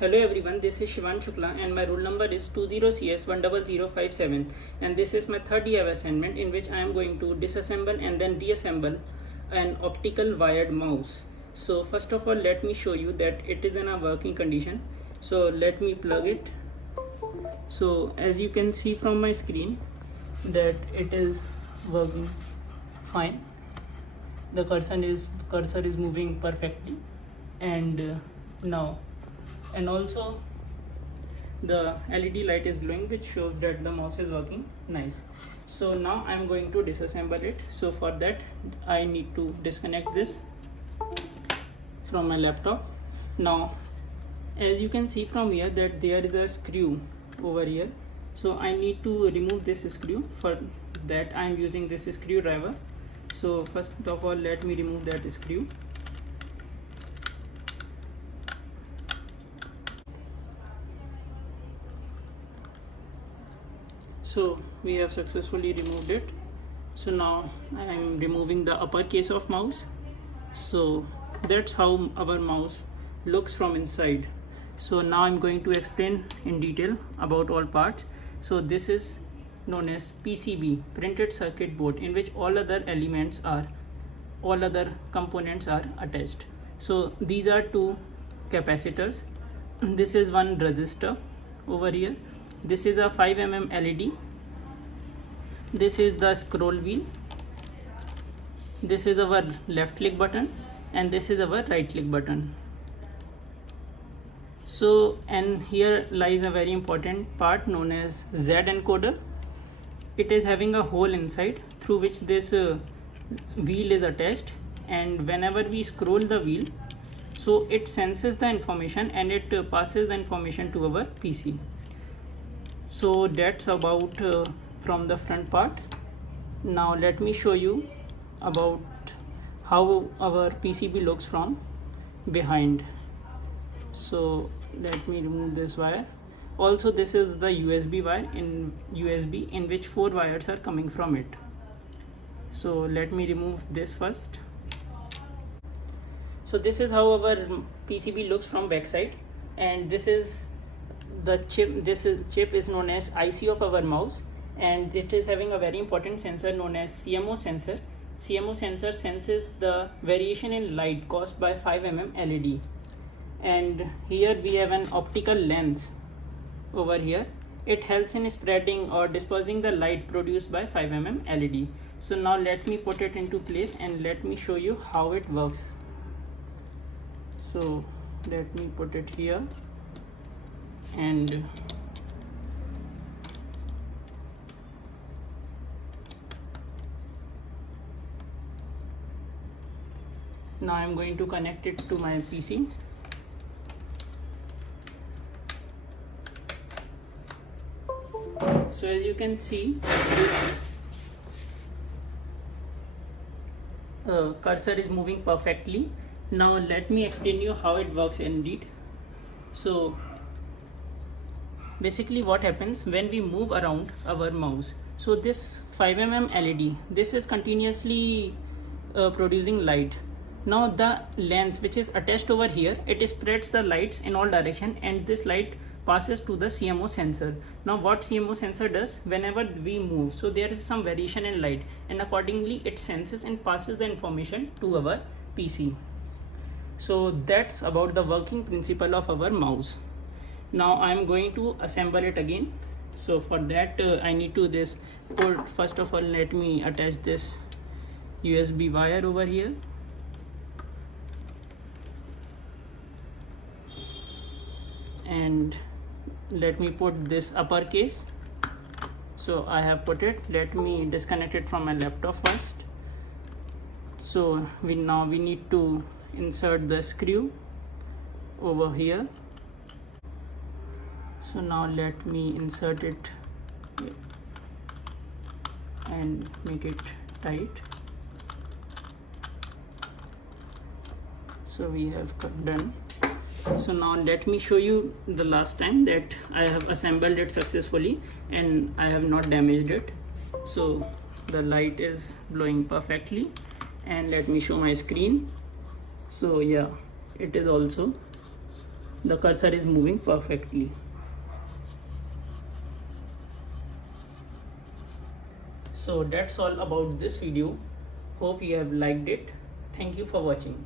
Hello everyone, this is Shivan Shukla and my roll number is 20CS10057 and this is my third year assignment in which I am going to disassemble and then reassemble an optical wired mouse. So first of all let me show you that it is in a working condition. So let me plug it. So as you can see from my screen that it is working fine. The cursor is moving perfectly and now and also the LED light is glowing which shows that the mouse is working nice. So now I'm going to disassemble it. So for that I need to disconnect this from my laptop. Now as you can see from here that there is a screw over here, so I need to remove this screw. For that I am using this screwdriver. So first of all let me remove that screw. So we have successfully removed it. So now I am removing the upper case of mouse. So that's how our mouse looks from inside. So now I'm going to explain in detail about all parts. So this is known as PCB, printed circuit board, in which all other components are attached. So these are two capacitors. This is one resistor over here. This is a 5 mm LED. This is the scroll wheel. This is our left click button and this is our right click button. So and here lies a very important part known as Z encoder. It is having a hole inside through which this wheel is attached, and whenever we scroll the wheel, so it senses the information and it passes the information to our PC. So that's about from the front part. Now let me show you about how our PCB looks from behind. So let me remove this wire. Also this is the USB wire in which 4 wires are coming from it. So let me remove this first. So this is how our PCB looks from backside, and this is the chip. Chip is known as IC of our mouse, and it is having a very important sensor known as CMO sensor. CMO sensor senses the variation in light caused by 5 mm LED. And here we have an optical lens over here. It helps in spreading or dispersing the light produced by 5 mm LED. So now let me put it into place and let me show you how it works. So let me put it here, and now I'm going to connect it to my PC. So as you can see, this cursor is moving perfectly. Now let me explain you how it works indeed. So basically what happens when we move around our mouse, so this 5 mm LED, this is continuously producing light. Now the lens which is attached over here, it spreads the lights in all direction, and this light passes to the CMO sensor. Now what CMO sensor does, whenever we move, so there is some variation in light, and accordingly it senses and passes the information to our PC. So that's about the working principle of our mouse. Now I am going to assemble it again. So for that I need to first of all let me attach this USB wire over here. And let me put this upper case. So I have put it. Let me disconnect it from my laptop first. So we need to insert the screw over here. So now let me insert it and make it tight. So we have done. So now let me show you the last time that I have assembled it successfully and I have not damaged it. So the light is glowing perfectly, and let me show my screen. So yeah, it is also the cursor is moving perfectly. So that's all about this video. Hope you have liked it. Thank you for watching.